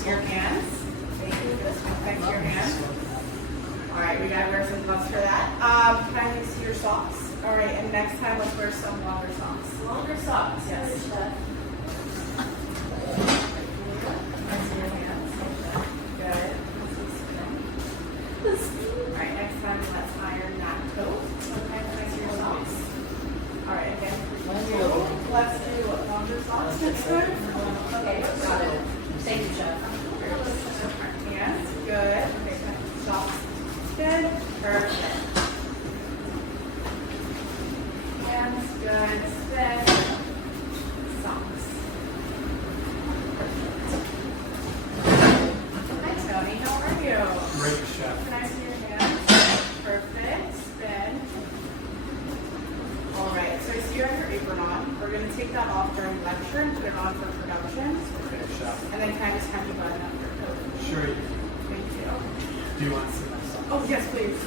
to your hands. Thank you. Just back to your hands. All right, we gotta wear some gloves for that. Can I see your socks? All right, and next time let's wear some longer socks. Longer socks, yes. Can I see your hands? Good. All right, next time let's iron that coat. Okay, can I see your socks? All right, again. Let's do longer socks. That's good. Okay, got it. Thank you, Chef. Hands, good. Okay, socks. Good. Perfect. Hands, good. Spin. Socks. Hi, Tony. How are you? Great, Chef. Can I see your hands? Perfect. Spin. All right. So I see you have your apron on. We're going to take that off during lecture and put it on for production. Okay, Chef. And then kind of just have you button up your coat. Sure you do. Thank you. Do you want to see my socks? Oh, yes, please.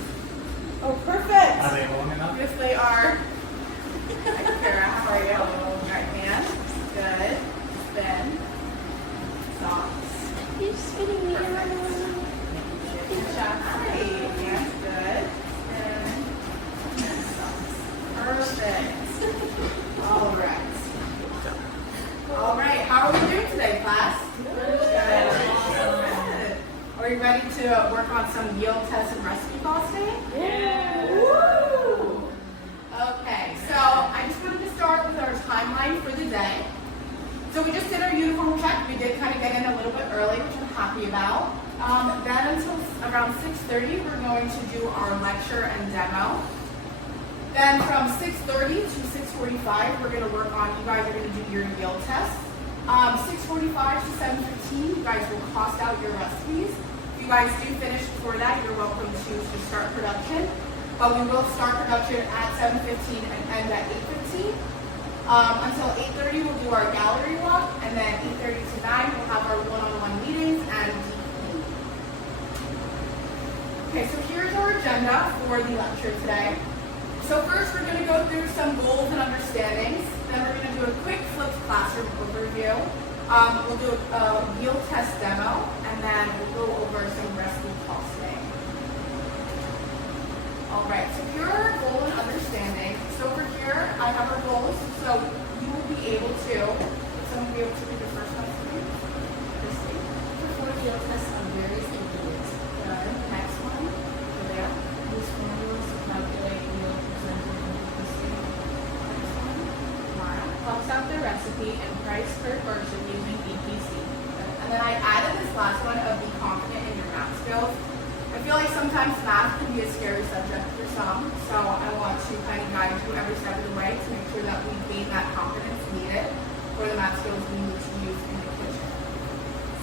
Oh, perfect. Are they long enough? Yes, they are. Hi, Kara, how are you? All right, hands. Good. Spin. Socks. You're spinning me around. Good job. Hi. Hands. Good. Spin. Socks. Perfect. All right. All right. How are we doing today, class? Good. Are you ready to work on some yield tests and recipe calls today? Yeah. Woo! Okay, so I just wanted to start with our timeline for the day. So we just did our uniform check. We did kind of get in a little bit early, which I'm happy about. Then until around 6:30, we're going to do our lecture and demo. Then from 6:30 to 6:45, we're going to work on, you guys are going to do your yield test. 6:45 to 7:15, you guys will cost out your recipes. If you guys do finish before that, you're welcome to start production. But we will start production at 7:15 and end at 8:15. Until 8:30, we'll do our gallery walk, and then 8:30 to 9, we'll have our one-on-one meetings and DP. Okay, so here's our agenda for the lecture today. So first, we're going to go through some goals and understandings. Then we're going to do a quick flipped classroom overview. We'll do a yield test demo, and then we'll go over some recipe costing. All right, so here are our goal and understanding. So over here, I have our goals. So you will be able to, would someone be able to read the first one for me? Christy? Perform yield tests on various ingredients. Good. Next one. Julia. Use formulas to calculate yield presented in the listing. Next one. Mara. Box out the recipe and price per portion using EPC. And then I added this last one of be confident in your math skills. I feel like sometimes math can be a scary subject for some, so I want to kind of guide you every step of the way to make sure that we gain that confidence needed for the math skills we need to use in the kitchen.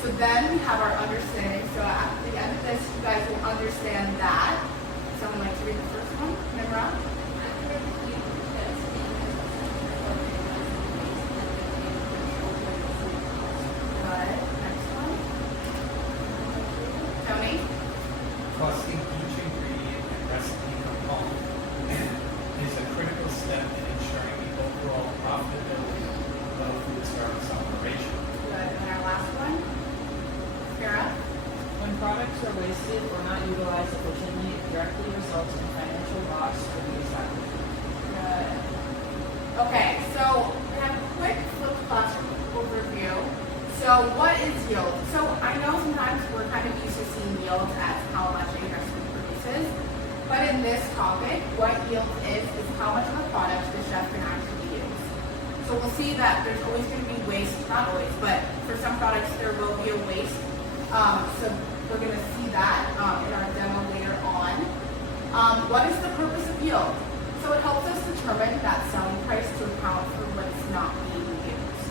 So then we have our understanding. So at the end of this, you guys will understand that. Someone like to read the first one? Nimra? Good. Next one. Tony? Costing each ingredient and recipe component is a critical step in ensuring the overall profitability of a food service operation. Good. And our last one? Kara? When products are wasted or not utilized efficiently, it directly results in financial loss for the establishment. Good. Okay, so we have a quick flipped classroom overview. So what is yield? So I know sometimes we're kind of used to seeing yield as how much a recipe produces, but in this topic, what yield is how much of a product the chef can actually use. So we'll see that there's always going to be waste, not always, but for some products there will be a waste. So we're going to see that in our demo later on. What is the purpose of yield? So it helps us determine that selling price to account for what's not being used.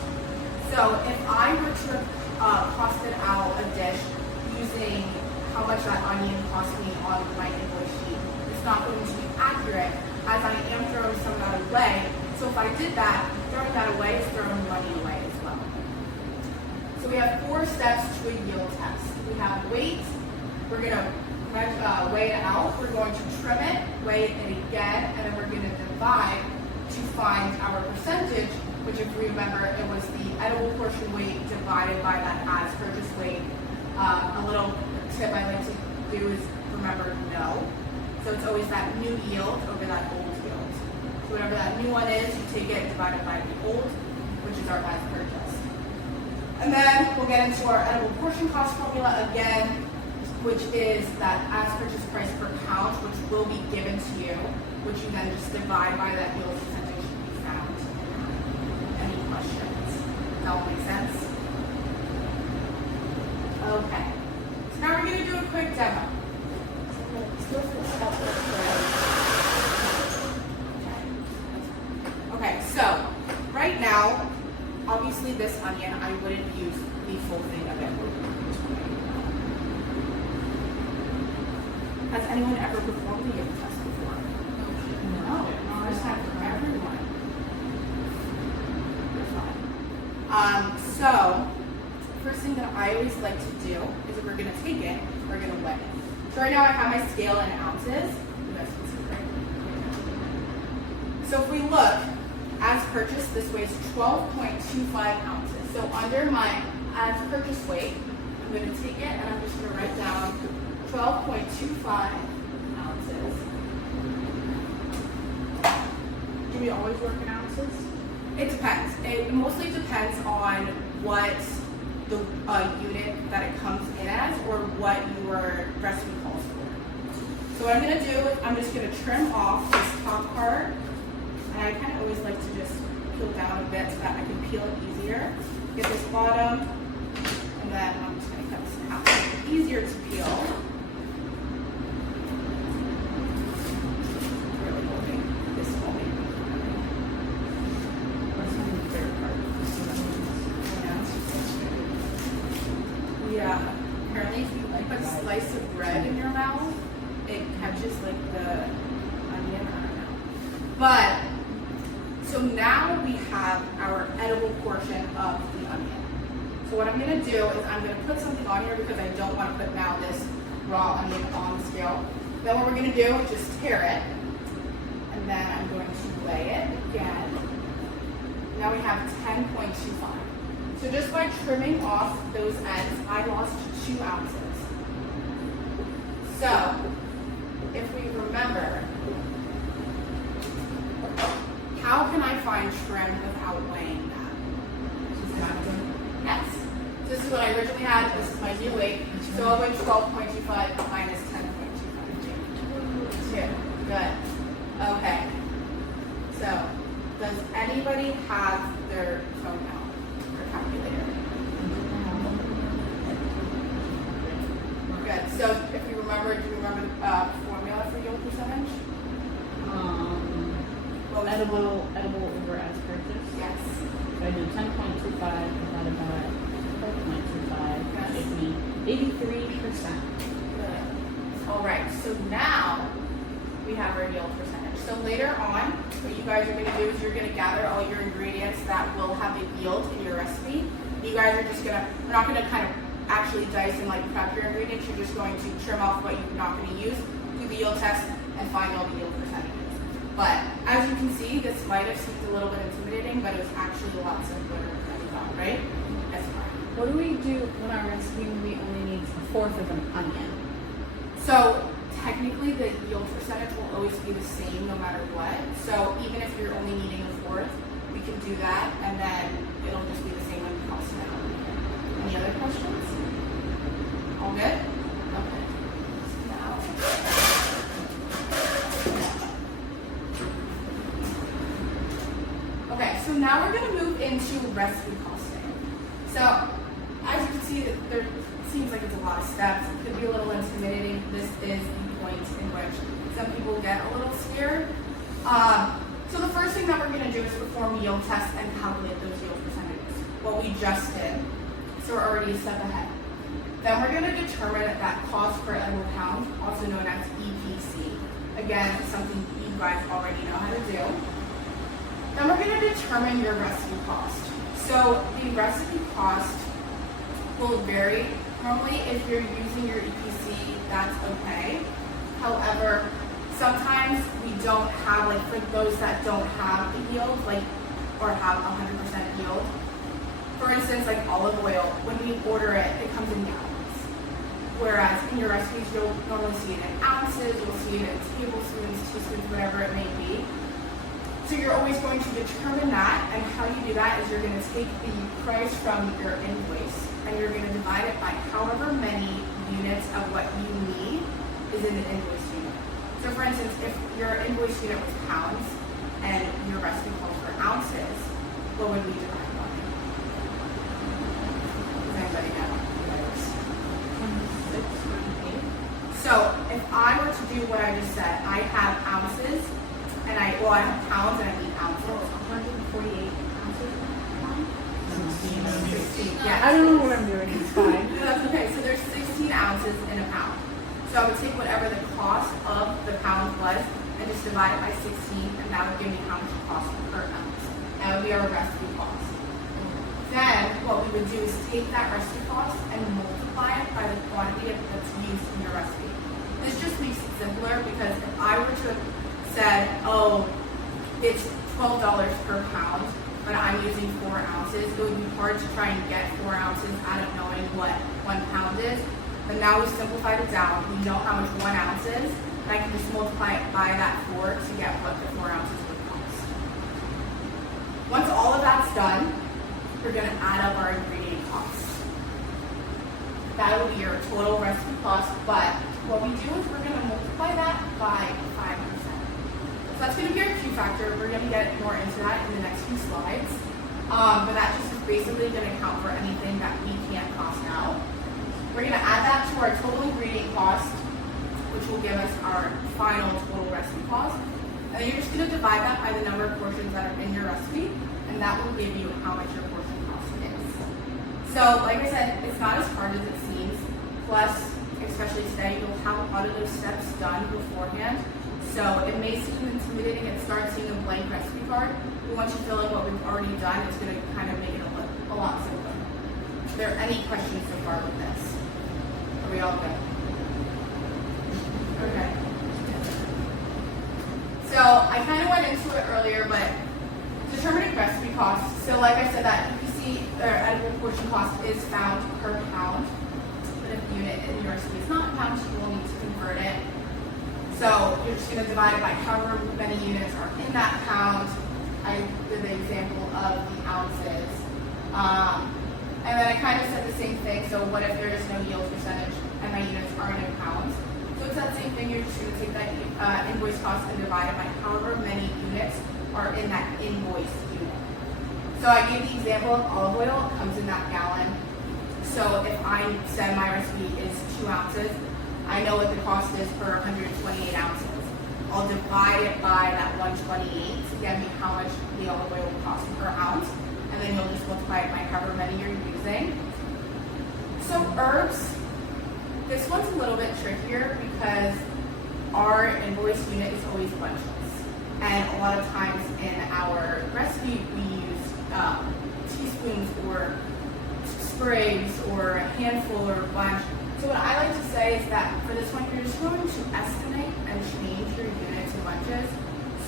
So if I were to costed out a dish using how much that onion cost me on my invoice sheet, it's not going to be accurate as I am throwing some of that away. So if I did that, throwing that away is throwing money away as well. So we have 4 steps to a yield test. We have weight. We're going to weigh it out. We're going to trim it, weigh it again, and then we're going to divide to find our percentage, which if we remember, it was the edible portion weight divided by that as purchase weight A little tip I like to do is remember no. So it's always that new yield over that old yield. So whatever that new one is, you take it divided by the old, which is our as purchased. And then we'll get into our edible portion cost formula again, which is that as purchase price per pound, which will be given to you, which you then just divide by that yield percentage you found. Any questions? That all make sense? Okay. So now we're going to do a quick demo. Okay, so right now, obviously this onion, I wouldn't use the full thing of it. Has anyone ever performed the yield test before? No, first time for everyone. You're fine. So, first thing that I always like to do is if we're going to take it, we're going to weigh it. So right now I have my scale in ounces. You guys can see right. So if we look, as purchased, this weighs 12.25 ounces. So under my as purchased weight, I'm going to take it and I'm just going to write down 12.25 ounces. Do we always work in ounces? It depends. It mostly depends on what the unit that it comes in as or what your recipe calls for. So what I'm going to do is I'm just going to trim off this top part. And I kind of always like to just peel down a bit so that I can peel it easier. Get this bottom, and then I'm just going to cut this in half. It's easier to peel. Really holding this holding. What's my favorite part? Yeah. Apparently, if you like a slice of bread in your mouth, it catches like the onion. I don't know. But so now we have our edible portion of the onion. So what I'm going to do is I'm going to put something on here because I don't want to put now this raw onion on the scale. Then what we're going to do is just tear it. And then I'm going to weigh it again. Now we have 10.25. So just by trimming off those ends, I lost 2 ounces. So if we remember, how can I find trim without weighing that? Yes. This is what I originally had. This is my new weight. So I'll weigh 12.25 minus 10.25. 2. Good. Okay. So, does anybody have their phone out? Their calculator? Good. So, if you remember, do you remember the formula for yield percentage? What was Edible over as purchased. Yes. So I do 10.25 divided by 12.25. Yes. Gives me 83%. Good. All right. So now we have our yield percentage. So later on, what you guys are going to do is you're going to gather all your ingredients that will have a yield in your recipe. You guys are just going to, we're not going to kind of actually dice and like prep your ingredients. You're just going to trim off what you're not going to use, do the yield test, and find all the yield percentages. But as you can see, this might have seemed a little bit intimidating, but it was actually a lot simpler than we thought, right? That's fine. What do we do when our recipe we only need 1/4 of an onion? So technically the yield percentage will always be the same no matter what. So even if you're only needing 1/4, we can do that and then it'll just be the same when it comes to now. Any other questions? All good? Okay. So now okay, so now we're going to move into recipe costing. So, as you can see, there seems like it's a lot of steps. It could be a little intimidating. This is the point in which some people get a little scared. So the first thing that we're going to do is perform yield tests and calculate those yield percentages. What we just did. So we're already a step ahead. Then we're going to determine that cost per edible pound, also known as EPC. Again, something you guys already know how to do. Then we're going to determine your recipe cost. So the recipe cost will vary. Normally, if you're using your EPC, that's okay. However, sometimes we don't have, like for those that don't have the yield, like, or have 100% yield. For instance, like olive oil, when we order it, it comes in gallons. Whereas in your recipes, you'll normally see it in ounces, you'll see it in tablespoons, teaspoons, whatever it may be. So you're always going to determine that, and how you do that is you're going to take the price from your invoice and you're going to divide it by however many units of what you need is in the invoice unit. So for instance, if your invoice unit was pounds and your recipe calls for ounces, what would we divide by? Does anybody know? 26, 28. So if I were to do what I just said, I have ounces, and I have pounds and I need ounces. 148 ounces. 16, yeah. I don't know what I'm doing, it's fine. No, that's okay. So there's 16 ounces in a pound. So I would take whatever the cost of the pound was and just divide it by 16, and that would give me how much it costs per ounce. That would be our recipe cost. Then what we would do is take that recipe cost and multiply it by the quantity that's used in your recipe. This just makes it simpler, because if I were to have said, oh, it's $12 per pound, but I'm using 4 ounces, it would be hard to try and get 4 ounces out of knowing what 1 pound is. But now we've simplified it down. We know how much 1 ounce is, and I can just multiply it by that 4 to get what the 4 ounces would cost. Once all of that's done, we're going to add up our ingredient costs. That will be your total recipe cost, but what we do is we're going to multiply that by 5%. So that's going to be our Q factor. We're going to get more into that in the next few slides. But that just is basically going to account for anything that we can't cost out. We're going to add that to our total ingredient cost, which will give us our final total recipe cost. And then you're just going to divide that by the number of portions that are in your recipe, and that will give you how much your portion cost is. So, like I said, it's not as hard as it seems. Plus, especially today, you'll have a lot of those steps done beforehand. So it may seem intimidating and start seeing a blank recipe card, but once you fill in what we've already done, it's going to kind of make it a lot simpler. Are there any questions so far with this? Are we all good? Okay. So I kind of went into it earlier, but determining recipe costs. So like I said, that EPC or edible portion cost is found per pound. But if the unit in your recipe is not pounds, you will need to convert it. So you're just going to divide it by however many units are in that pound. I did the example of the ounces. And then I kind of said the same thing. So what if there is no yield percentage and my units aren't in pounds? So it's that same thing. You're just going to take that invoice cost and divide it by however many units are in that invoice unit. So I gave the example of olive oil. It comes in that gallon. So if I said my recipe is 2 ounces, I know what the cost is per 128 ounces. I'll divide it by that 128 to get me how much the olive oil will cost per ounce, and then you'll just multiply it by however many you're using. So herbs, this one's a little bit trickier because our invoice unit is always bunchless, and a lot of times in our recipe we use teaspoons or sprays or a handful or a bunch. So what I like to say is that for this one, you're just going to estimate and change your units to bunches.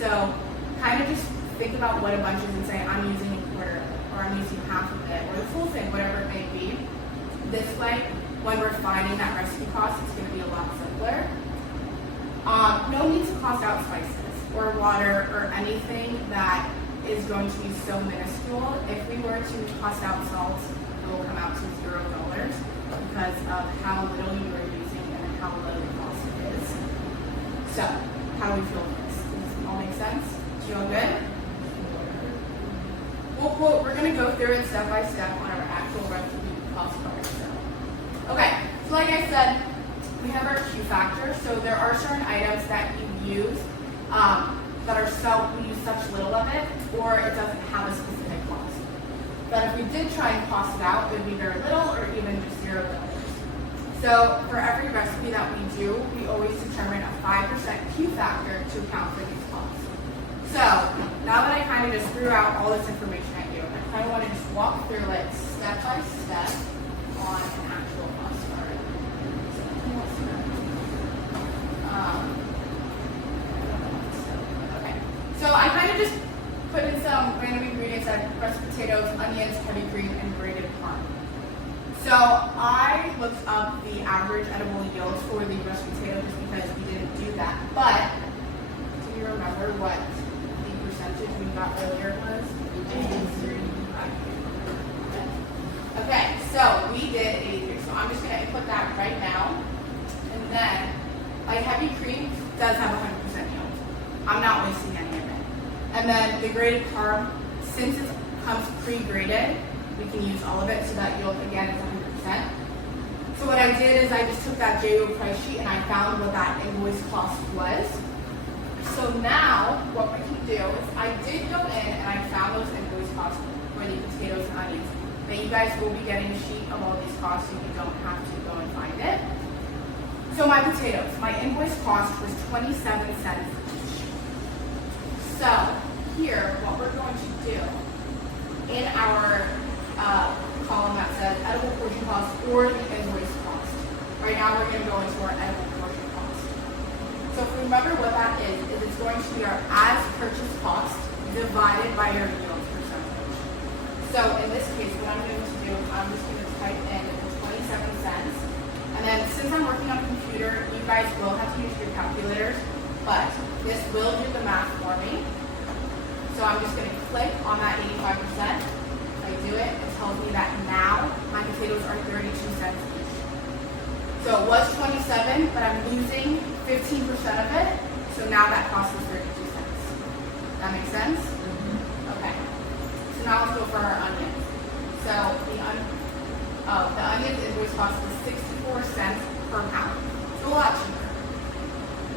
So kind of just think about what a bunch is and say, I'm using a quarter of it, or I'm using half of it, or the full thing, whatever it may be. This way, when we're finding that recipe cost, it's going to be a lot simpler. No need to cost out spices or water or anything that is going to be so minuscule. If we were to cost out salt, it will come out to $0. Because of how little you are using and how low the cost is. So, how do we feel with this? Does this all make sense? Do you all good? We're going to go through it step by step on our actual recipe cost card. Okay, so like I said, we have our Q factor. So there are certain items that you use that are we use such little of it, or it doesn't have a specific cost. But if we did try and cost it out, it would be very little or even just $0. So for every recipe that we do, we always determine a 5% Q factor to account for these costs. So now that I kind of just threw out all this information at you, I kind of want to just walk through it step by step on an actual cost card. Okay. So I kind of just put in some random ingredients like crushed potatoes, onions, heavy cream, and grated parm. So I looked up the average edible yields for the mashed potato just because we didn't do that. But do you remember what the percentage we got earlier was? Okay, so we did 83. So I'm just going to input that right now. And then, like heavy cream does have 100% yield. I'm not wasting any of it. And then the graded carb, since it comes pre-graded, we can use all of it, so that yield again is 100%. So what I did is I just took that JO price sheet and I found what that invoice cost was. So now what we can do is I did go in and I found those invoice costs for the potatoes and onions. Now you guys will be getting a sheet of all these costs so you don't have to go and find it. So my potatoes, my invoice cost was 27 cents each. So here, what we're going to do in our column that says edible portion cost or the invoice cost. Right now we're going to go into our edible portion cost. So if you remember what that is it's going to be our as purchased cost divided by your yield percentage. So in this case, what I'm going to do is I'm just going to type in 27 cents. And then since I'm working on a computer, you guys will have to use your calculators, but this will do the math for me. So I'm just going to click on that 85%. If I do it, it tells me that now my potatoes are 32 cents each. So it was 27, but I'm losing 15% of it. So now that cost is 32 cents. That makes sense? Okay. So now let's go for our onions. So the onions invoice cost is 64 cents per pound. It's a lot cheaper.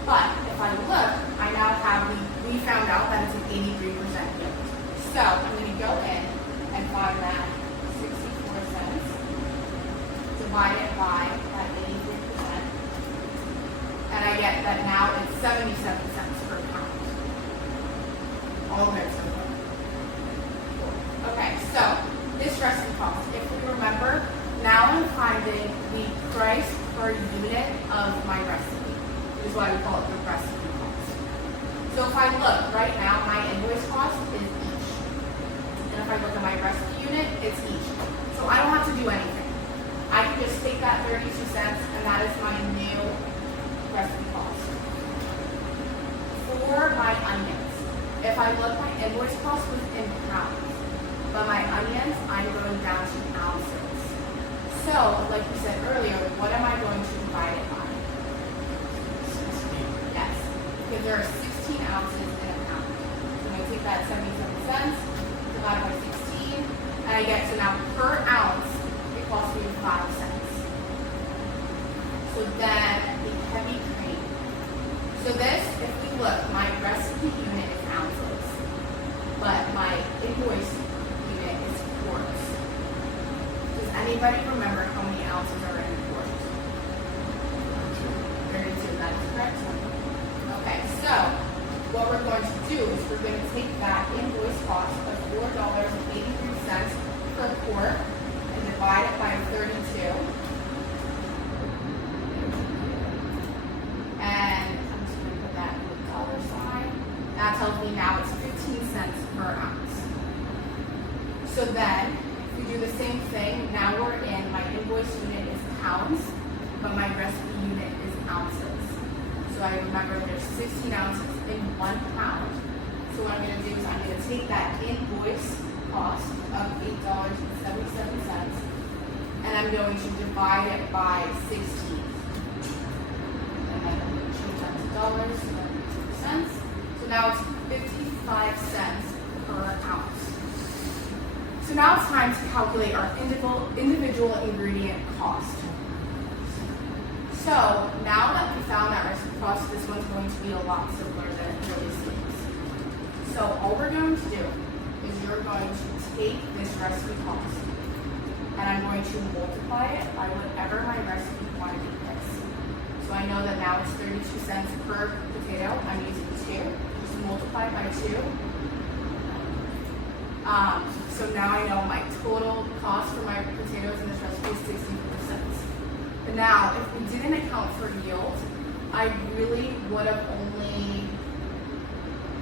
But if I look, I now have, we found out that it's an 83% yield. So I'm going to go in and find that 64 cents, divide it by that 83%, and I get that now it's 77 cents per pound. All mixed in. Okay, so this recipe cost, if we remember, now I'm finding the price per unit of my recipe. This is why we call it the recipe cost. So if I look, right now my invoice cost is each. And if I look at my recipe unit, it's each. So I don't have to do anything. I can just take that 32 cents and that is my new recipe cost. For my onions, if I look, my invoice cost was in pounds. But my onions, I'm going down to ounces. So, like we said earlier, what am I going to divide it by? 16. Yes, because there are 16 ounces in a pound. So I'm going to take that 77 cents, divide by 16, and I get, so now per ounce, it costs me 5 cents. So then, the heavy cream. So this, if we look, my recipe unit is ounces, but my invoice unit is quarts. Does anybody remember how many ounces are in a quart? 32, that is correct. Okay, so what we're going to do is we're going to take that invoice cost of $4.83 per quart and divide it by 32. And I'm just going to put that in the dollar sign. That tells me now it's 15 cents per ounce. So then, if we do the same thing, now we're in, my invoice unit is pounds, but my recipe unit is ounces. So I remember there's 16 ounces in 1 pound. So what I'm going to do is I'm going to take that invoice cost of $8.77 and I'm going to divide it by 16. And then I'm going to change that to dollars, so that makes cents. So now it's 55 cents per ounce. So now it's time to calculate our individual ingredient cost. So now that we found that recipe cost, this one's going to be a lot simpler than it really seems. So all we're going to do is you're going to take this recipe cost and I'm going to multiply it by whatever my recipe quantity is. So I know that now it's 32 cents per potato. I'm using 2. Just multiply by 2. So now I know my total cost for my potatoes in this recipe is 64 cents. But now, if we didn't account for yield, I really would have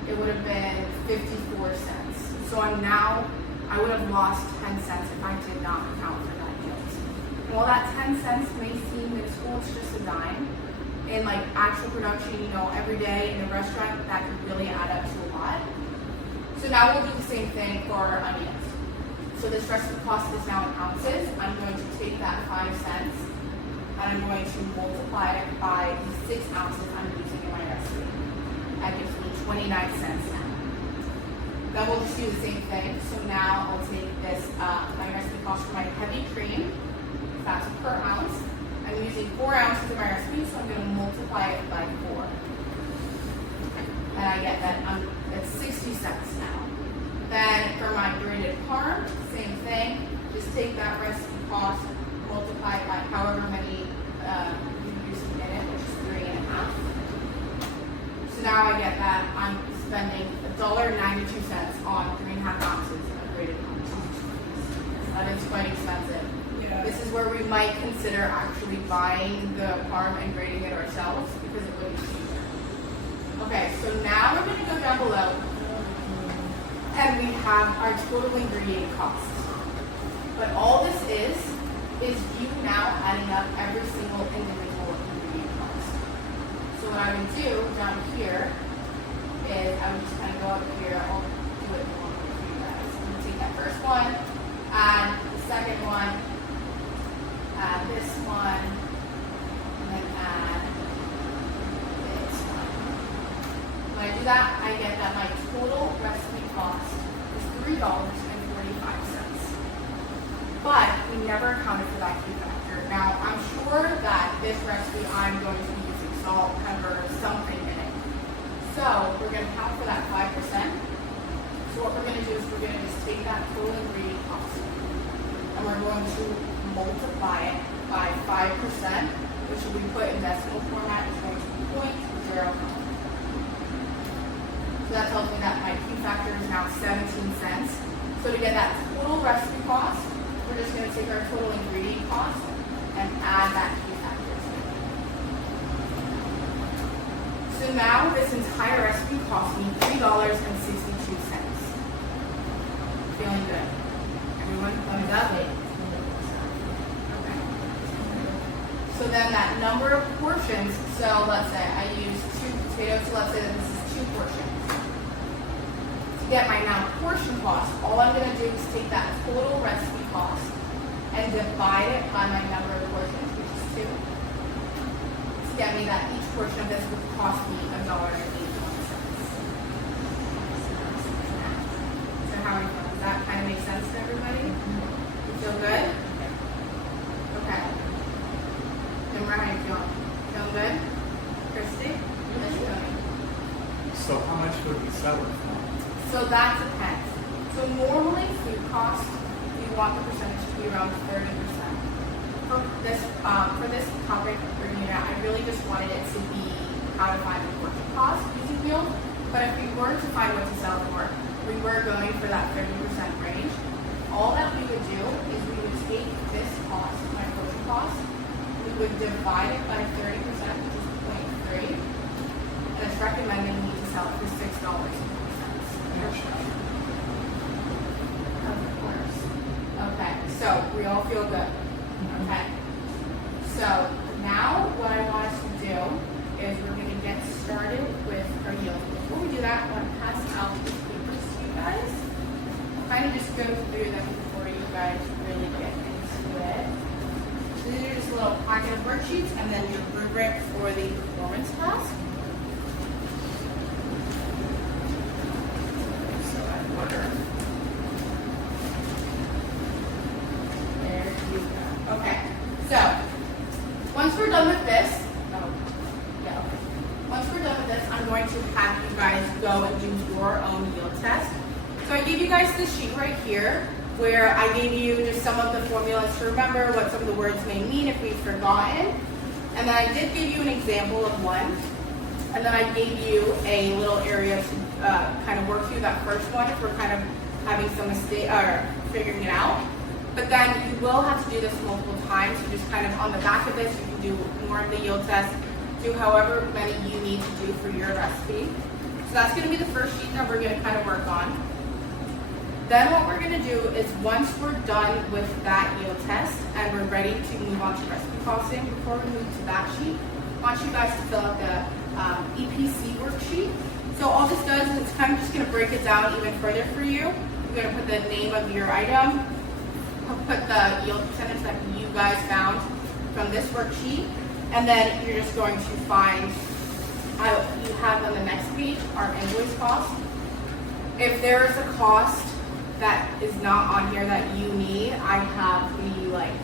it would have been 54 cents. So I would have lost 10 cents if I did not account for that yield. while that 10 cents may seem minuscule, it's just a dime. In like actual production, you know, every day in a restaurant, that could really add up to a lot. So now we'll do the same thing for our onions. So this recipe cost is now in ounces. I'm going to take that 5 cents and I'm going to multiply it by the 6 ounces I'm using in my recipe. That gives me 29 cents now. Then we'll just do the same thing. So now I'll take this, my recipe cost for my heavy cream, that's per ounce. I'm using 4 ounces in my recipe, so I'm going to multiply it by 4. And I get that it's 60 cents now. Then for my grated parm, same thing. Just take that recipe cost, multiply it by however many you're using in it, which is 3.5. So now I get that I'm spending $1.92 on 3.5 ounces of grated parm. That is quite expensive. Yeah. This is where we might consider actually buying the parm and grating it ourselves because it would be cheaper. Okay, so now we're going to go down below and we have our total ingredient costs. But all this is you now adding up every single individual ingredient cost. So what I would do down here is I would just kind of go up here, I'll do it one way for you guys. I'm going to take that first one, add the second one, add this one, and then add this one. When I do that, I get that my total recipe cost is $3.45. But we never accounted for that key factor. Now, I'm sure that this recipe I'm going to be using salt, pepper, something in it. So we're going to account for that 5%. So what we're going to do is we're going to just take that total ingredient cost and we're going to multiply it by 5%, which we put in decimal format is going to be 0.05. So that tells me that my Q factor is now 17 cents. So to get that total recipe cost, we're just going to take our total ingredient cost and add that Q factor to it. So now this entire recipe cost me $3.62. Feeling good? Everyone, thumbs up? Okay. So then that number of portions, so let's say I use 2 potatoes, so let's say that this is 2 portions. To get my now portion cost, all I'm going to do is take that total recipe cost and divide it by my number of portions, which is 2. To get me that each portion of this would cost me $1.81. So how are you feeling? Does that kind of make sense to everybody? You feel good? Okay. Kimber, how you feeling? Feeling good? Christy? How you feeling? So how much would we sell it for? So that depends. So normally food costs, we want the percentage to be around 30%. For this topic for unit, I really just wanted it to be how to find the portion cost using yield. But if we were to find what to sell for, we were going for that 30% range. All that we would do is we would take this cost, my portion cost, we would divide it by 30%, which is 0.3, and it's recommending we to sell it for $6.40. Of course. Okay, so we all feel good. Okay. So now what I want us to do is we're going to get started with our yield. Before we do that, I want to pass out these papers to you guys. I'll kind of just go through them before you guys really get into it. So these are just a little packet of worksheets and then your rubric for the performance task. So I order. There you go. Okay. So once we're done with this, once we're done with this, I'm going to have you guys go and do your own yield test. So I gave you guys this sheet right here where I gave you just some of the formulas to remember what some of the words may mean if we've forgotten. And then I did give you an example of one. And then I gave you a little area to kind of work through that first one if we're kind of having some mistake or figuring it out. But then you will have to do this multiple times. So just kind of on the back of this, you can do more of the yield test, do however many you need to do for your recipe. So that's going to be the first sheet that we're going to kind of work on. Then what we're gonna do is once we're done with that yield test and we're ready to move on to recipe costing, before we move to that sheet, I want you guys to fill out the EPC worksheet. So all this does is it's kind of just gonna break it down even further for you. You're gonna put the name of your item, put the yield percentage that you guys found from this worksheet, and then you're just going to find, you have on the next page our invoice cost. If there is a cost that is not on here that you need, I have the like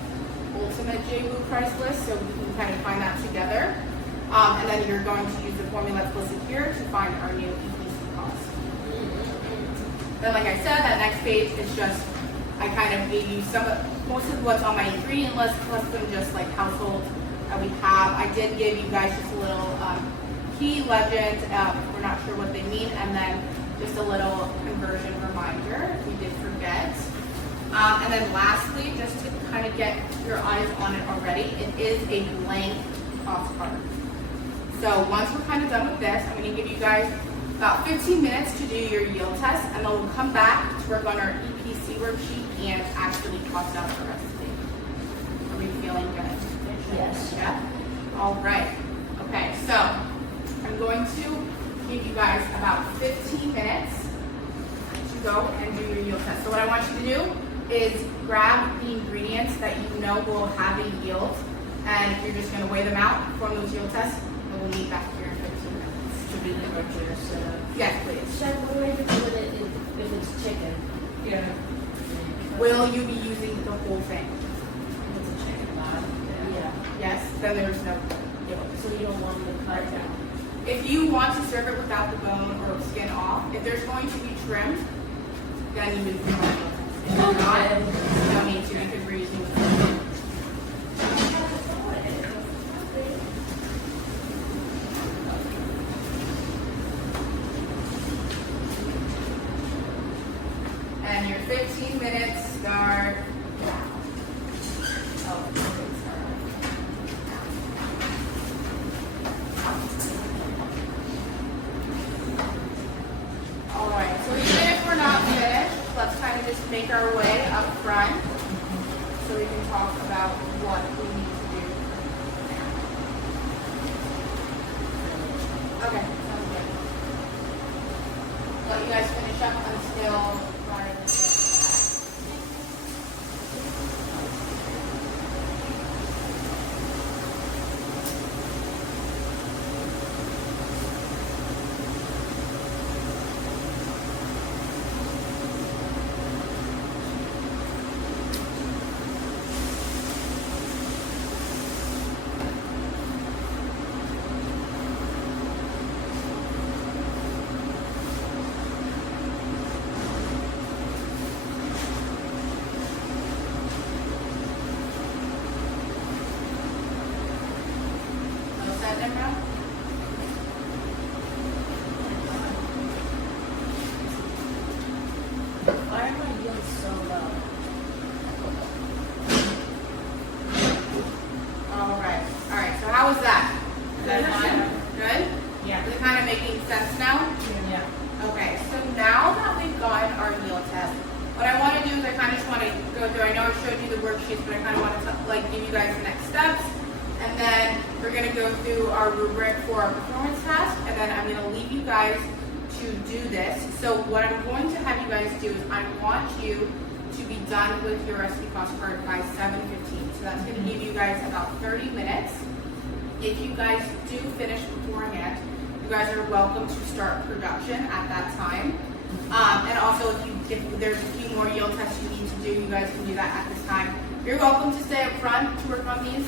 ultimate JBoo price list, so we can kind of find that together. And then you're going to use the formula that's listed here to find our new EPC cost. Then, like I said, that next page is just, I kind of gave you most of what's on my ingredient list, plus them just like households that we have. I did give you guys just a little key legend, we're not sure what they mean, and then just a little conversion reminder if we did forget. And then lastly, just to kind of get your eyes on it already, it is a blank cost card. So once we're kind of done with this, I'm going to give you guys about 15 minutes to do your yield test, and then we'll come back to work on our EPC worksheet and actually cost out the recipe. Are we feeling good? Yes. Yeah? All right. Okay, so I'm going to give you guys about 15 minutes to go and do your yield test. So what I want you to do is grab the ingredients that you know will have a yield, and you're just going to weigh them out, perform those yield tests, and we'll meet back here in 15 minutes. To be the butcher, so. Yes, please. Chef, what do I do with it if it's chicken? Yeah. Will you be using the whole thing? If it's a chicken bod. Yeah. Yes, then there's no yield. So you don't want me to cut down? If you want to serve it without the bone or skin off, if there's going to be trim, then you need to put it. If you're not, you don't need to because we're using the bone. And your 15 minutes start now. Oh, okay, sorry. All right, so even if we're not finished, let's kind of just make our way up front so we can talk about what we need to do. Okay, sounds good. Let you guys finish up until Ryan gets back. No set, Nimrod? Why are my yields so low? All right, so how was that? Is that fine? Good? Yeah. Is it kind of making sense now? Yeah. Okay, so now that we've gotten our yield test, what I want to do is I kind of just want to go through, I know I showed you the worksheets, but I kind of want to like give you guys the next steps. And then we're going to go through our rubric for our performance task, and then I'm going to leave you guys to do this. So what I'm going to have you guys do is I want you to be done with your recipe cost card by 7:15. So that's going to give you guys about 30 minutes. If you guys do finish beforehand, you guys are welcome to start production at that time. And also, if there's a few more yield tests you need to do, you guys can do that at this time. You're welcome to stay up front to work on these,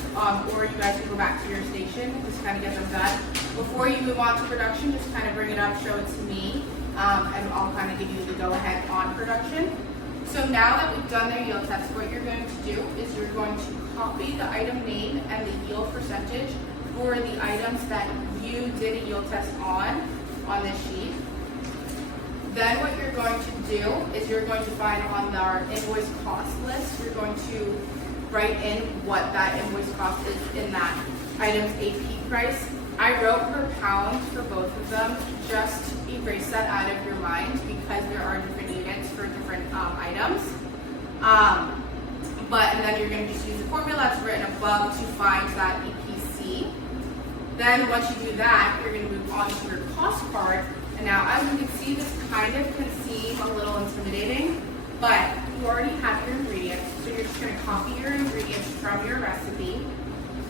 or you guys can go back to your station, just kind of get them done. Before you move on to production, just kind of bring it up, show it to me, and I'll kind of give you the go-ahead on production. So now that we've done the yield test, what you're going to do is you're going to copy the item name and the yield percentage for the items that you did a yield test on this sheet. Then what you're going to do is you're going to find on our invoice cost list, you're going to write in what that invoice cost is in that item's AP price I wrote per pound for both of them. Just erase that out of your mind because there are different units for different items. And then you're going to just use the formula that's written above to find that EPC. Then once you do that, you're going to move on to your cost card. And now, as you can see, this kind of can seem a little intimidating, but you already have your ingredients. So you're just going to copy your ingredients from your recipe.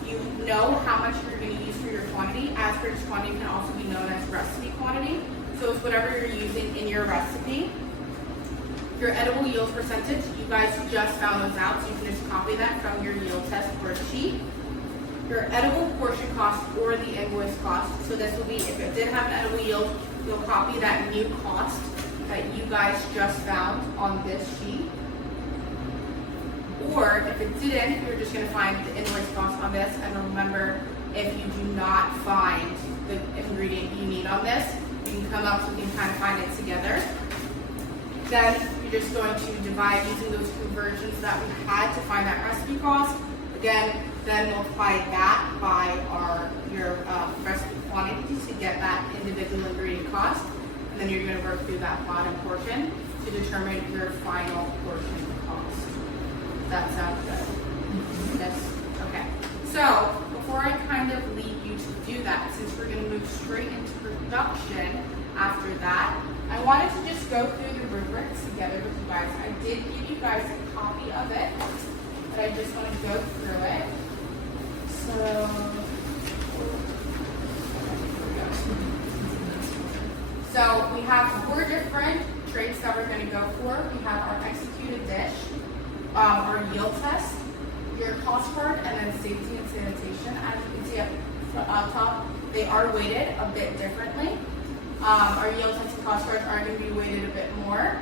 You know how much you're going to use for your quantity. Asperger's quantity can also be known as recipe quantity. So it's whatever you're using in your recipe. Your edible yield percentage, you guys just found those out, so you can just copy that from your yield test worksheet. Your edible portion cost or the invoice cost. So this will be, if it did have an edible yield, you'll copy that new cost that you guys just found on this sheet. Or if it didn't, you're just going to find the invoice cost on this. And remember, if you do not find the ingredient you need on this, you can come up so we can kind of find it together. Then you're just going to divide using those conversions that we had to find that recipe cost. Again, then multiply that by your recipe quantity to get that individual ingredient cost. And then you're going to work through that bottom portion to determine your final portion cost. That sounds good? Yes? Okay. So, before I kind of lead you to do that, since we're going to move straight into production after that, I wanted to just go through the rubrics together with you guys. I did give you guys a copy of it, but I just want to go through it. So we have 4 different traits that we're going to go for. We have our executed dish, our yield test, your cost card, and then safety and sanitation. As you can see up top, they are weighted a bit differently. Our yield test and cost cards are going to be weighted a bit more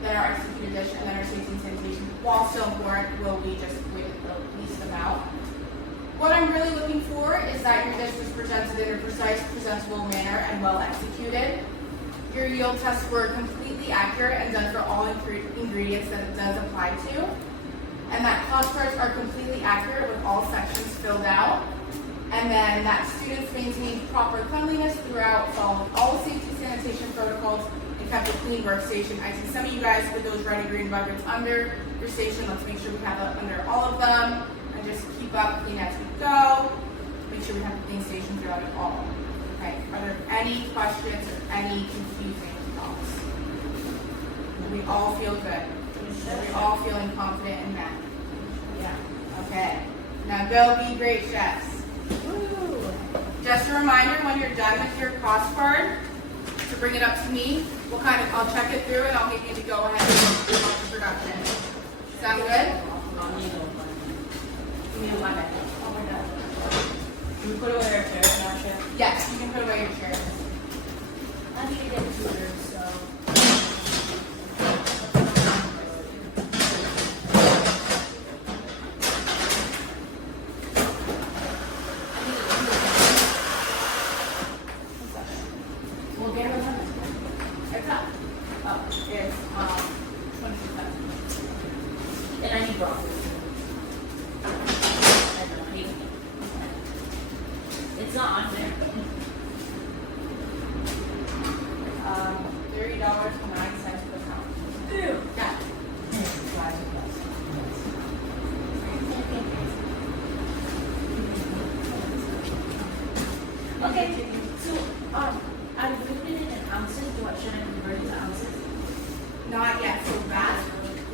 than our executed dish, and then our safety and sanitation, while still important, will be just weighted the least amount. What I'm really looking for is that your dish was presented in a precise, presentable manner and well executed. Your yield tests were completely accurate and done for all ingredients that it does apply to. And that cost cards are completely accurate with all sections filled out. And then that students maintained proper cleanliness throughout, followed all safety sanitation protocols, and kept a clean workstation. I see some of you guys with those red and green buckets under your station. Let's make sure we have that under all of them. And just keep up clean as we go. Make sure we have a clean station throughout it all. Okay, are there any questions or any confusing thoughts? Do we all feel good? Are we all feeling confident in math? Yeah. Okay, now go be great chefs. Woo. Just a reminder, when you're done with your cost card, to bring it up to me. I'll check it through and I'll give you the go ahead and move on to production. Sound good? Give me a lemon. Oh my God. Can we put away our chairs now, Chef? Yes, you can put away your chairs. I need to get tutored, so. We'll get it. It's up. Oh, it's 26. And I need broccoli. It's not on there. $30.09 per pound. Ew. Yeah. Okay, so, I'm putting it in ounces. Should I convert it to ounces? Not yet. So that's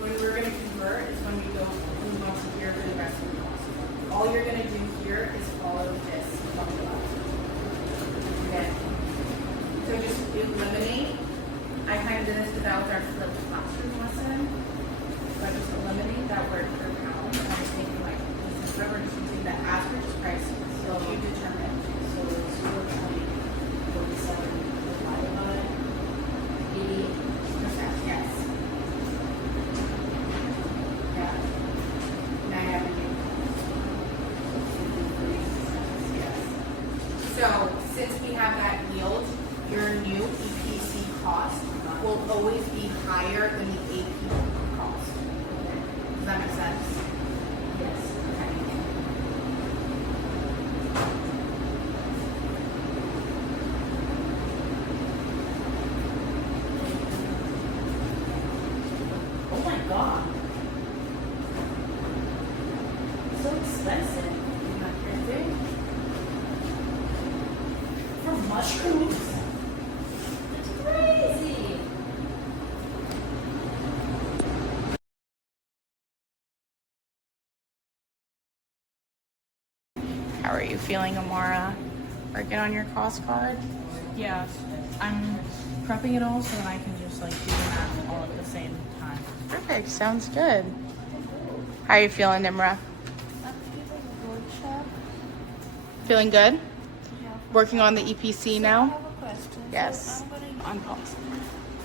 when we're going to convert is when we move on to here for the rest of the cost. All you're going to do here is follow this formula. Okay. So just eliminate. I kind of did this without our flipped classroom lesson. But just eliminate that word per pound. And I'm just thinking like, remember just using that average price. So you determine. So it's 47 divided by 80. Yes. Yeah. Now you have to do. Yes. So since we have that yield, your new EPC cost will always be higher than the AP cost. Does that make sense? Yes. Okay. wok. So expensive. Not crazy? For mushrooms? That's crazy. How are you feeling, Amara? Working on your cost card? Yeah, I'm prepping it all so that I can just like do the math all at the same time. Perfect. Sounds good. How are you feeling, Nimra? Feeling good? Working on the EPC now? I have a question. Yes. So I'm gonna On pause.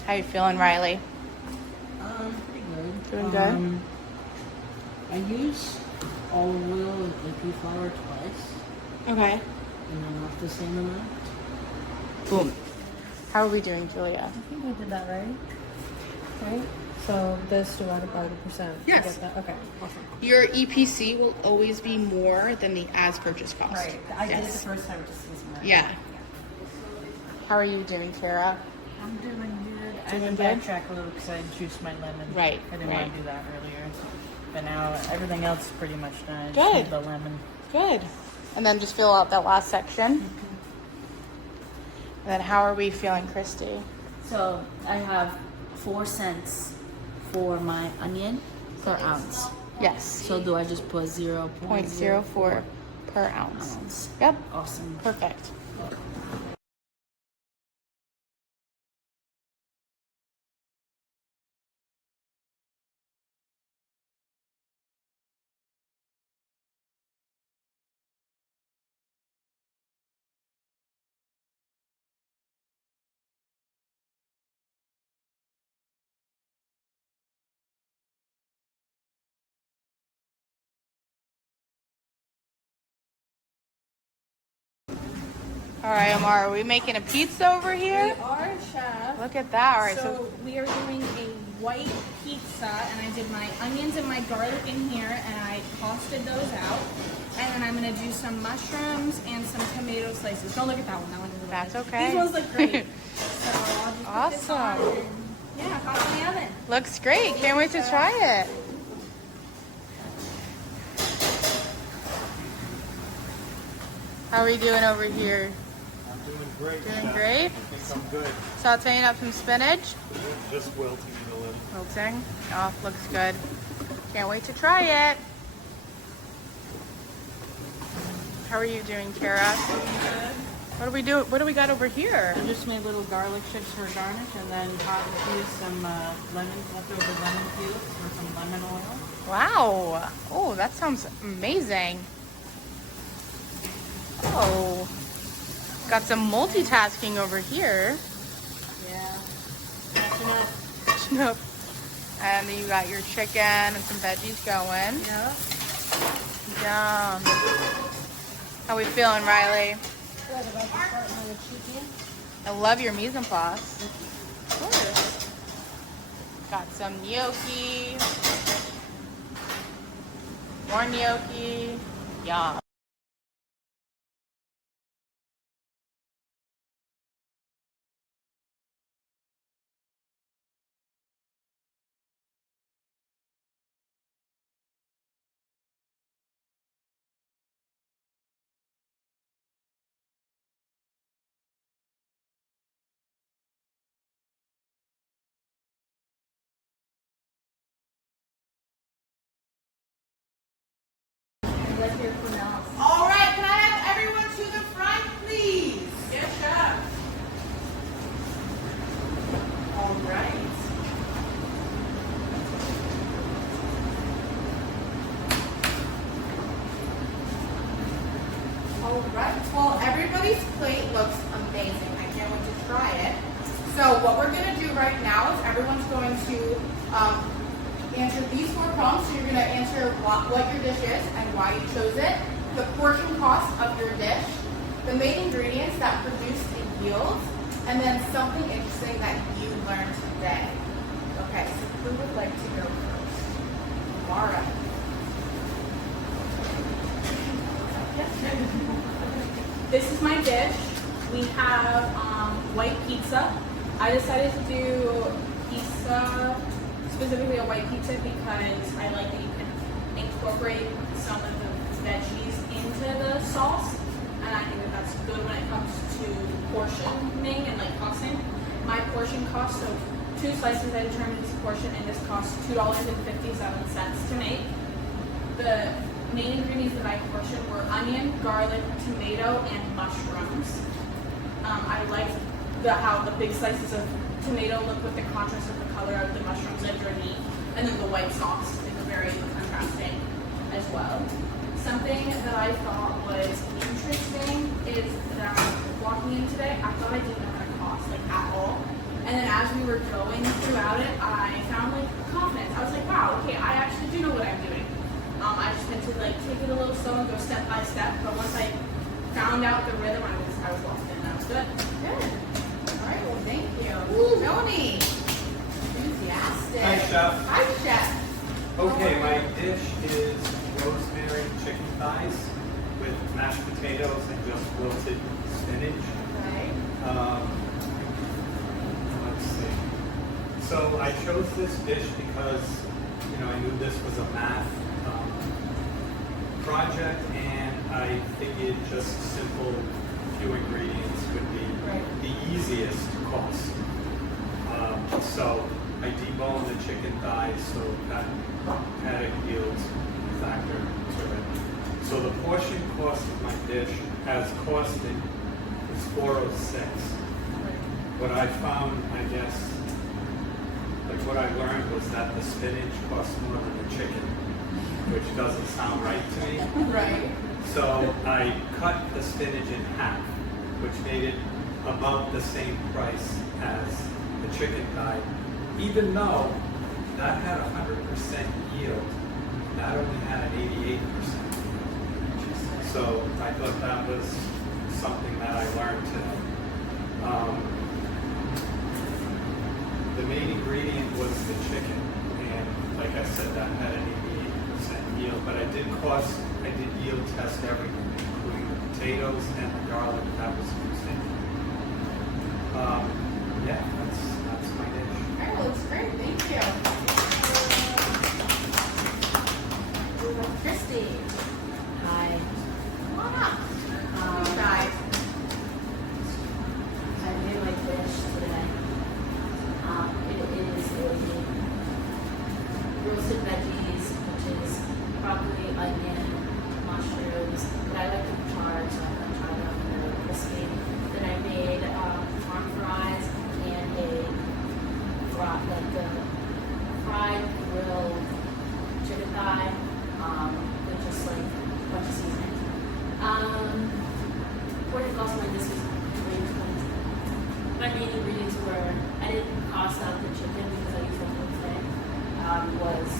How you feeling, Riley? Pretty good. Doing good? I use olive oil and AP flour twice, Okay. and then not the same amount. Boom. How are we doing, Julia? I think we did that right. Right? So this divided by the percent. You Yes. get that? Okay. Awesome. Your EPC will always be more than the as purchase cost. Right. I did it the Yes. first time just this month. Yeah. How are you doing, Kara? I'm doing good. I Doing had to good? backtrack a little because I juiced my lemon. Right, I didn't right. want to do that earlier. But now everything else is pretty much done. I just Good. need the lemon. Good. And then just fill out that last section. And then how are we feeling, Christy? So I have 4 cents for my onion per ounce. Yes. So do I just put 0.04 per ounce. ounce? Yep. Awesome. Perfect. All right, Amar, are we making a pizza over here? We are, chef. Look at that. All right, so So we are doing a white pizza, and I did my onions and my garlic in here, and I toasted those out. And then I'm gonna do some mushrooms and some tomato slices. Don't look at that one. That one doesn't look That's good. okay. These ones look great. So I'll just put this on Awesome. and, yeah, pop it in the oven. looks great. Can't wait to try it. How are we doing over here? I'm doing great. Doing Chef. great? I think I'm good. Sauteing up some spinach. Just wilting it a little. Wilting. Oh, looks good. Can't wait to try it. How are you doing, Kara? What do we do? What do we got over here? I just made little garlic chips for garnish and then hot infused some leftover lemon cubes or some lemon oil. Wow. Oh, that sounds amazing. Oh, got some multitasking over here. Yeah. Nope. And then you got your chicken and some veggies going. Yeah. Yum. How we feeling, Riley? Good. About to start my chicken. I love your mise en place. Of course. Got some gnocchi. More gnocchi. Yum. All right, can I have everyone to the front, please? Yes, chef. All right. All right. Well, everybody's plate looks amazing. I can't wait to try it. So what we're going to do right now is everyone's going to answer these 4 prompts. So you're going to answer what your dish is and why you chose it, the portion cost of your dish, the main ingredients that produced the yield, and then something interesting that you learned today. Okay, so who would like to go first? Mara. This is my dish. We have white pizza. I decided to do pizza specifically a white pizza because I like that you can incorporate some of the veggies into the sauce, and I think that that's good when it comes to portioning and like costing. My portion cost, so 2 slices I determined is a portion, and this costs $2.57 to make. The main ingredients that I portioned were onion, garlic, tomato, and mushrooms. I liked how the big slices of tomato look with the contrast of the color of the mushrooms underneath, and then the white sauce is very contrasting as well. Something that I thought was interesting is that walking in today, I thought I didn't know what it cost, like at all. And then as we were going throughout it, I found like confidence. I was like, wow, okay, I actually do know what I'm doing. I just had to like take it a little slow and go step by step. But once I found out the rhythm, I was lost in. That was good. Good. All right, well, thank you. Tony. Enthusiastic. Hi, Chef. Hi, Chef. Okay, my dish is rosemary chicken thighs with mashed potatoes and just wilted spinach. Okay. Let's see. So I chose this dish because, I knew this was a math project, and I figured just simple few ingredients would be the easiest to cost. So I debone the chicken thighs, so that added yields factor to it. So the portion cost of my dish as costed is $4.06. What I found, I guess, like what I learned was that the spinach costs more than the chicken, which doesn't sound right to me. Right. So I cut the spinach in half, which made it about the same price as the chicken thigh, even though that had 100% yield, that only had an 88%. So I thought that was something that I learned today. The main ingredient was the chicken, and like I said, that had an 88% yield, but I did yield test everything, including the potatoes and the garlic that was used in. Yeah, that's my dish. All right, well, it's great. Thank you. Christy. Hi. Come on up. You guys. I made my dish today. It is a roasted veggies, which is broccoli, onion, mushrooms, but I like them charred, so I'm gonna try them a little crispy. Then I made farm fries and a fried grilled chicken thigh with just like a bunch of seasoning. What it cost like this was $3.20. My main ingredients were, I didn't cost out the chicken because I used the whole thing. Was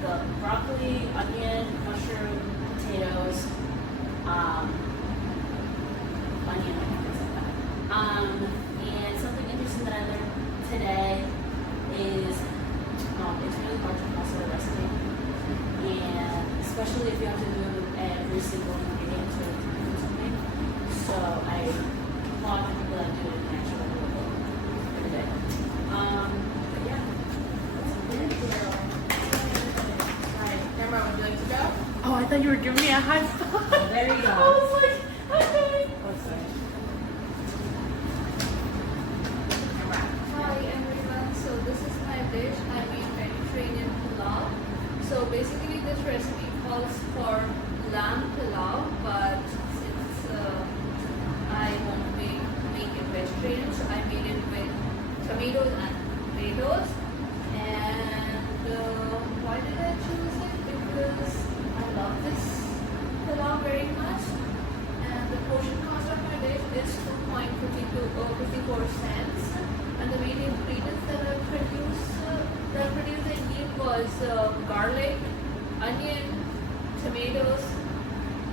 the broccoli, onion, mushroom, potatoes, onion, I think I said that. And something interesting that I learned today is it's really hard to pass a recipe, and especially if you have to do every single ingredient to do something. So a lot of people that do it actually do it every day. But yeah, that's it. All right, Camera, would you like to go? Oh, I thought you were giving me a high five. There you go. I was like, okay. Camera. Hi everyone, so this is my dish. I made Mediterranean pulao. So basically this recipe calls for lamb pulao, but since I want to make it vegetarian, so I made it with tomatoes and potatoes. And why did I choose it? Because I love this pulao very much. And the portion cost of my dish is 2.54 cents. And the main ingredients that I produced in it was garlic, onion, tomatoes,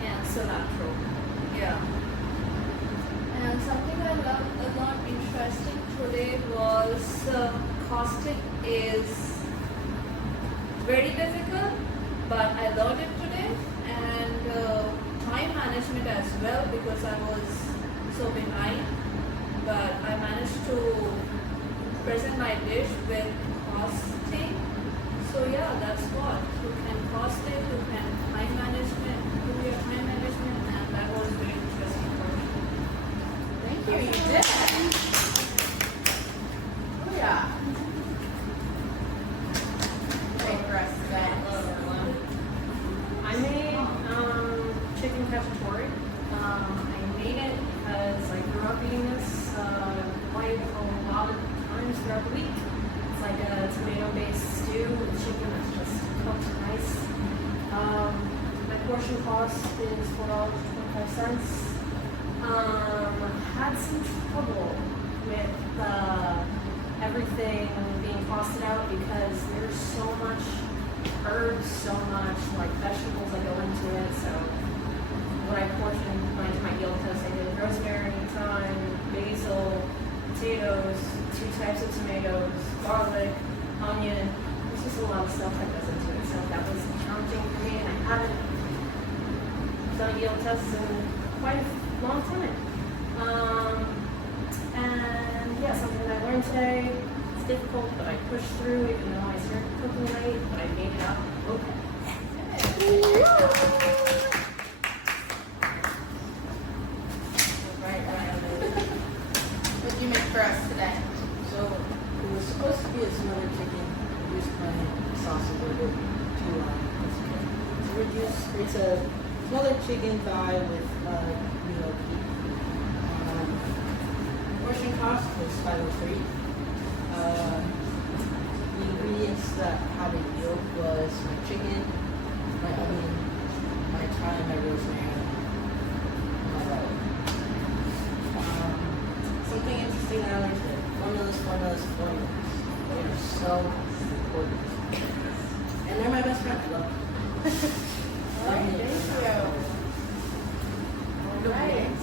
and cilantro. Yeah. And something I learned interesting today was costing is very difficult, but I learned it today, and time management as well because I was so behind, but I managed to present my dish with costing. So yeah, that's what. You can cost it, you can time management, do your time management, and that was very interesting for me. Thank you, you did. Oh yeah. Great for us today. I made chicken cacciatore. I made it because I grew up eating this quite a lot of times throughout the week. It's like a tomato-based stew with chicken that's just cooked nice. My portion cost is $4.25. Had some trouble with everything being costed out because there's so much herbs, so much like vegetables that go into it. So when I portioned my yield test, I did rosemary, thyme, basil, potatoes, 2 types of tomatoes, garlic, onion. There's just a lot of stuff that goes into it. So that was challenging for me, and I haven't done yield tests in quite a long time. And yeah, something that I learned today. It's difficult, but I pushed through even though I started cooking late, but I made it out okay. What did you make for us today? So it was supposed to be a smothered chicken. Reduced my sauce a little bit to so it's a smothered chicken thigh with gnocchi. Portion cost was $5.03. The ingredients that had a yield was my chicken, my onion, my thyme, my rosemary, my garlic. Something interesting that I learned today. Formulas. They are so important. And they're my best friend. I love them. Thank you. All right.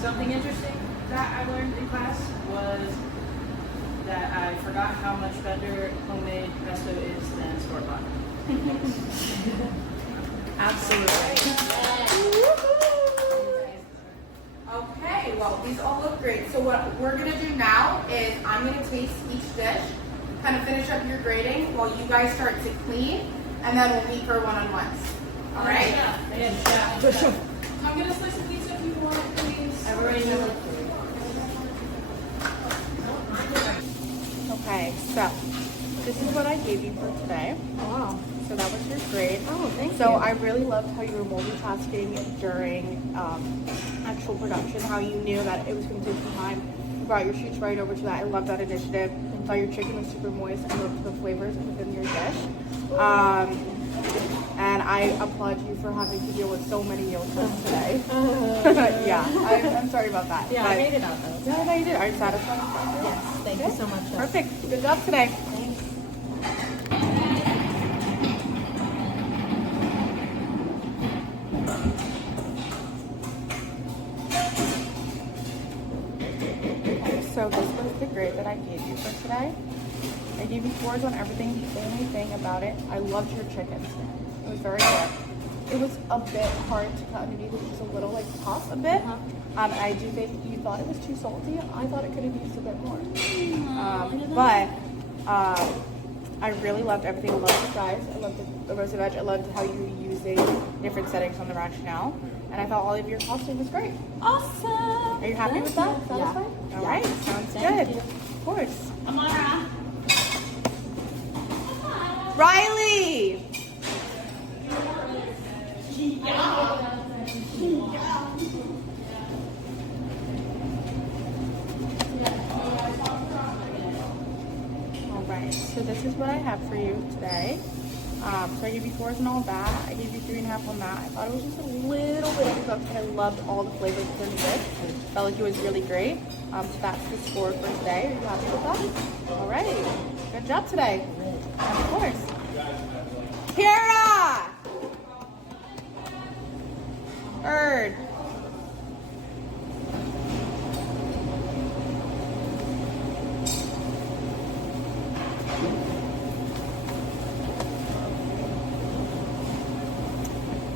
Something interesting that I learned in class was that I forgot how much better homemade pesto is than store-bought. Absolutely. Okay, well, these all look great. So what we're going to do now is I'm going to taste each dish, kind of finish up your grading while you guys start to clean, and then we'll meet for one-on-ones. All right? I'm gonna slice a pizza if you want, please. I've already done Okay, so this is what I gave you for today. Wow. So that was your grade. Oh, thank you. So I really loved how you were multitasking during actual production, how you knew that it was going to take some time. You brought your shoots right over to that. I love that initiative. I thought your chicken was super moist. I loved the flavors within your dish. And I applaud you for having to deal with so many yield tests today. Yeah, I'm sorry about that. Yeah, but I made it out though. Yeah, no, you did. Are you satisfied? Yes, thank you so much. Chef. Perfect. Good job today. Thanks. So this was the grade that I gave you for today. I gave you 4s on everything. The only thing about it, I loved your chicken. It was very good. It was a bit hard to cut underneath. It was just a little like tough a bit. I do think you thought it was too salty. I thought it could have used a bit more. I really loved everything. I loved the fries. I loved the roasted veg. I loved how you were using different settings on the rationale. And I thought all of your costing was great. Awesome. Are you happy with that? Yeah. Satisfied? All right. Sounds Thank good. you. Of course. Amara. Riley! Alright, so this is what I have for you today. So I gave you 4s and all that. I gave you 3.5 on that. I thought it was just a little bit overcooked, but I loved all the flavors within the dish. Felt like it was really great. So that's the score for today. Are you happy with that? Alright, good job today. Of course. Kara! Erd.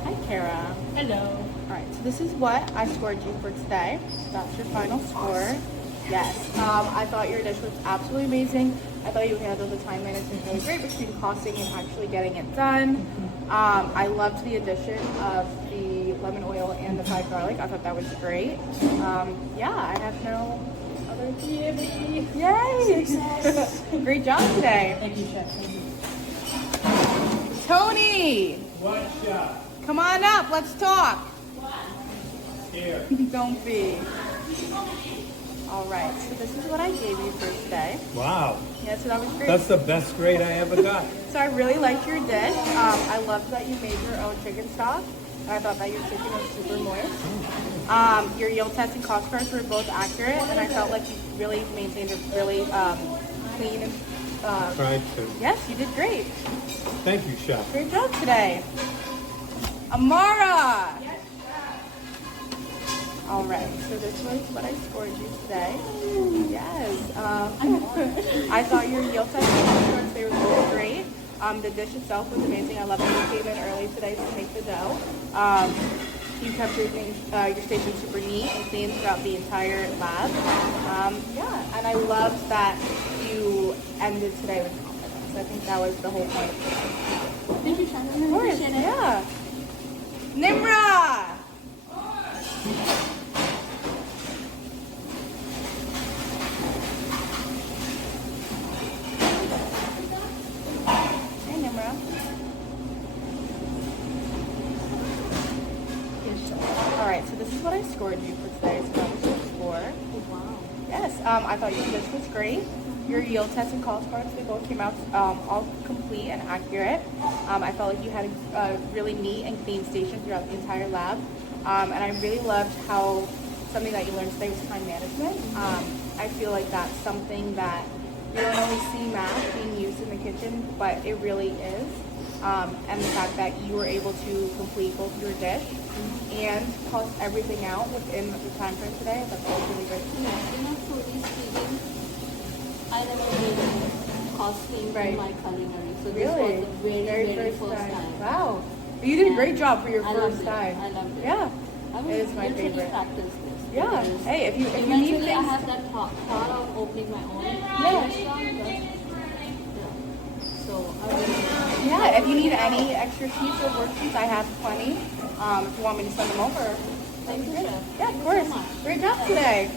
Hi, Kara. Hello. Alright, so this is what I scored you for today. That's your final score. Yes. I thought your dish was absolutely amazing. I thought you handled the time management really great between costing and actually getting it done. I loved the addition of the lemon oil and the fried garlic. I thought that was great. Yeah, I have no other. Yay! Success! Great job today. Thank you, Chef. Thank you. Tony! What shot? Come on up, let's talk. Here. Don't be. All right, so this is what I gave you for today. Wow. Yeah, so that was great. That's the best grade I ever got. So I really liked your dish. I loved that you made your own chicken stock. I thought that your chicken was super moist. Your yield test and cost cards were both accurate, and I felt like you really maintained a really clean and Tried to. yes, you did great. Thank you, Chef. Great job today. Amara! All right, so this was what I scored you today. Yes. I thought your yield test and cost cards, they were really great. The dish itself was amazing. I love that you came in early today to make the dough. You kept your station super neat and clean throughout the entire lab. Yeah, and I loved that you ended today with confidence. I think that was the whole point of today. Thank you, Shannon. Of course, yeah. Nimra! Hey, Nimra. All right, so this is what I scored you for today. So that was your score. Wow. Yes, I thought your dish was great. Your yield test and cost cards, they both came out all complete and accurate. I felt like you had a really neat and clean station throughout the entire lab. And I really loved how something that you learned today was time management. I feel like that's something that you don't always see math being used in the kitchen, but it really is. And the fact that you were able to complete both your dish and cost everything out within the time frame today, I thought that was really great. Yeah, you know, truly speaking, I never did costing Right. in my culinary. So this Really? was the very first time. Wow. You did a great job for your I loved first it. time. I loved it. Yeah. I will It is my literally favorite. practice this. Yeah. because Hey, if you need eventually I things, have that thought of opening my own Yeah. restaurant. But, yeah. So I really yeah, if you need any extra sheets or worksheets, I have plenty. If you want me to send them over, thank you, Chef. yeah, Thank of you course. so much. Great job today.